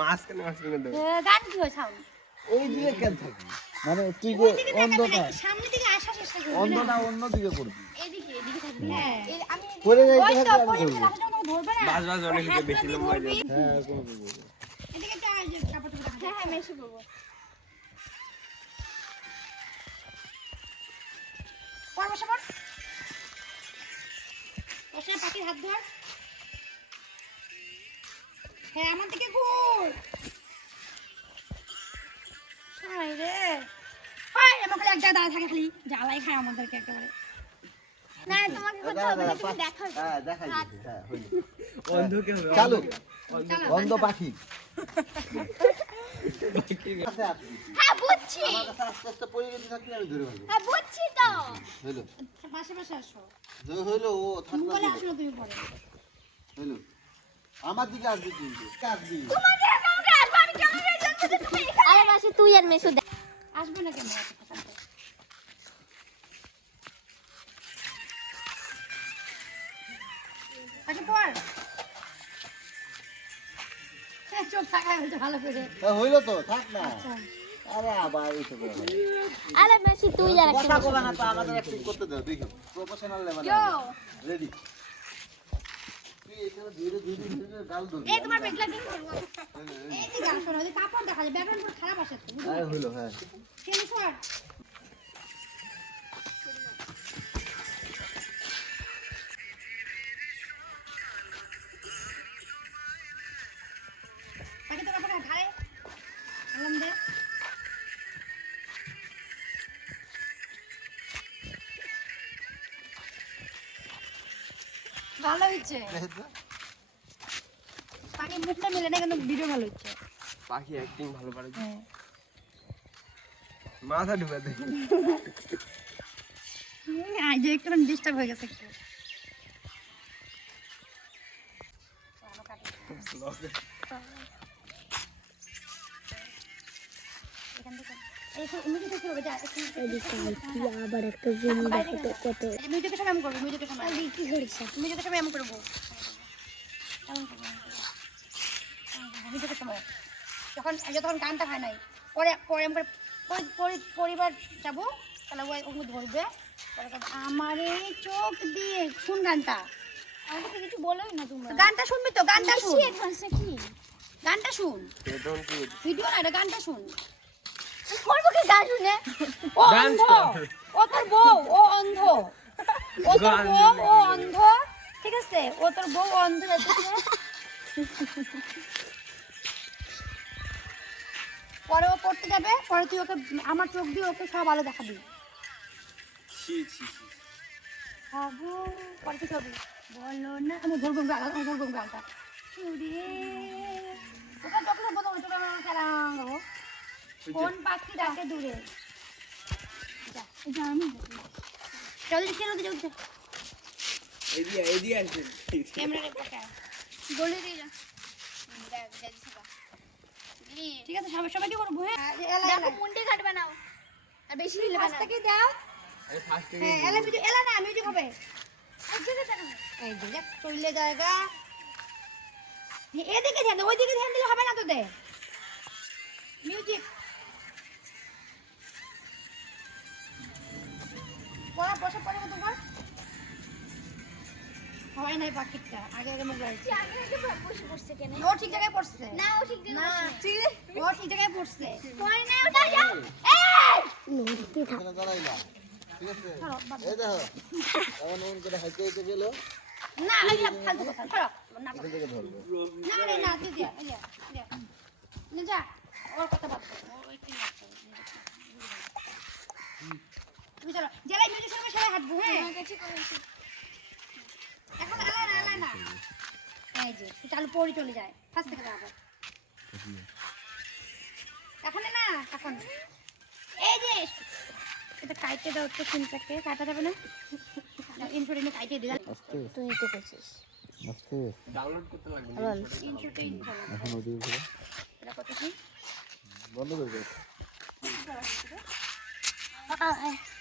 মাঝখানে দাও গান কি হয় সাউন্ড ওই দিকে কেন থাকি মানে তুই যে অন্ধটা সামনে দিকে আসা চেষ্টা করবি অন্ধটা অন্য দিকে করবি এদিকে থাকবি হ্যাঁ আমি করে ওই যাইতে তো থাকবে আমি পরে করবো ধরবে না বাস অনেক বেশি লম্বা হয়ে যায় হ্যাঁ করবো এদিকে একটা কাপড় হ্যাঁ হ্যাঁ মেশি করবো পর বসে পর বসে পাখির হাত ধর হ্যাঁ আমার দিকে ঘুর হাই রে হাই আমাকে এক জায়গায় দাঁড়া থাকে খালি জ্বালাই খায় আমাদেরকে একেবারে না তোমাকে করতে হবে না তুমি দেখো হ্যাঁ দেখাই হ্যাঁ হইল অন্ধকে হবে চালু অন্ধ পাখি হ্যাঁ বুঝছি আমার কাছে আস্তে আস্তে পরিগতি থাকলে আমি ধরে ফেলবো হ্যাঁ বুঝছি তো হইলো পাশে পাশে আসো হইলো ও থাকবে বলে আসো তুমি পরে হইলো আমার দিকে আসবি কিন্তু আসবি তোমাদের কাউকে আসবে আমি ক্যামেরা জানতে তুমি আরে বাসে তুই আর মেসু আসবে না ক্যামেরা আগে পর চোখ থাকায় হইতে ভালো করে হইলো তো থাক না আরে আবার এই তো আরে মেসি তুই আর কথা কবে না তো আমাদের অ্যাক্টিং করতে দাও দেখো প্রফেশনাল লেভেলে রেডি তুই এখানে ধীরে ধীরে ধীরে গাল ধর এই তোমার বেগলা কি করব এই যে গান শোনো এই কাপড় দেখা যায় ব্যাকগ্রাউন্ড পুরো খারাপ আসে তো আরে হইলো হ্যাঁ কেন সর আগে তো কাপড় ঘাড়ে আলম দে ভালো হচ্ছে পাখি মুখটা মিলে না কিন্তু ভিডিও ভালো হচ্ছে পাখি অ্যাক্টিং ভালো পারে মাথা ঢুকা দে আজ একটু ডিস্টার্ব হয়ে গেছে একটু আবার একটা জমি দেখো কত মিউজিকের সময় আমি করবো মিউজিকের সময় কি করেছে মিউজিকের সময় আমি করবো মিউজিকের সময় যখন গানটা হয় নাই পরে পরে আমি পরিবার যাবো তাহলে ওগুলো ধরবে পরে আমার এই চোখ দিয়ে শুন গানটা আমাকে কিছু বলোই না তোমরা গানটা শুনবি তো গানটা শুন অ্যাডভান্সটা কি গানটা শুন ভিডিও না এটা গানটা শুন করবো কি গান শুনে ও অন্ধ ও তোর বউ ও অন্ধ ও তোর বউ ও অন্ধ ঠিক আছে ও তোর বউ অন্ধ যাচ্ছে পরে ও পড়তে যাবে পরে তুই ওকে আমার চোখ দিয়ে ওকে সব আলো দেখাবি খাবো পরে কি করবি বলো না আমি বলবো গানটা ওটা চোখে বলো ওটা খেলা কোন পাখি ডাকে দূরে জলদি জলদি জলদি এদিকে আসেন ক্যামেরা রেখে বলে দিয়ে যা ঠিক আছে সবাই কি করবো হ্যাঁ দেখো মুন্ডি কাটবে নাও আর বেশি হিলবে ফার্স্ট না থেকে দাও আরে ফার্স্ট থেকে হ্যাঁ এলা ভিডিও এলা না মিউজিক হবে এই যে দেখ চলে জায়গা এদিকে ধ্যান দে ওইদিকে ধ্যান দিলে হবে না তো দে মিউজিক পড়া বসে পড়ে মতো কর হয় নাই পাখিটা আগে আগে মুখ লাগছে আগে বসে পড়ছে কেন ও ঠিক জায়গায় পড়ছে না ও ঠিক না ও ঠিক জায়গায় পড়ছে পড়ে না ওটা যাও এই এখানে দাঁড়াইলা ঠিক আছে এই দেখো এমন এমন করে হাইতে হাইতে গেল না আইয়া ফালতু কথা ছাড়ো না এখান থেকে ধরবো না রে না তুই যা না যা ওর কথা বাদ দে ও একটু লাগছে তুমি চলো জেলাই মিউজিক শুনবে সবাই হাঁটবো হ্যাঁ এখন আলা না এই যে তুই চালু পড়ি চলে যায় ফার্স্ট থেকে যাবো এখন না এখন এই যে এটা কাইটে দাও তো সিনটাকে কাটা যাবে না ইনফোটা নিয়ে কাইটে দিলাম তুই তো করছিস আস্তে ডাউনলোড করতে লাগবে ইনফোটা ইনফোটা এখন ওদিকে ঘুরে এটা কত কি বন্ধ করে দে আ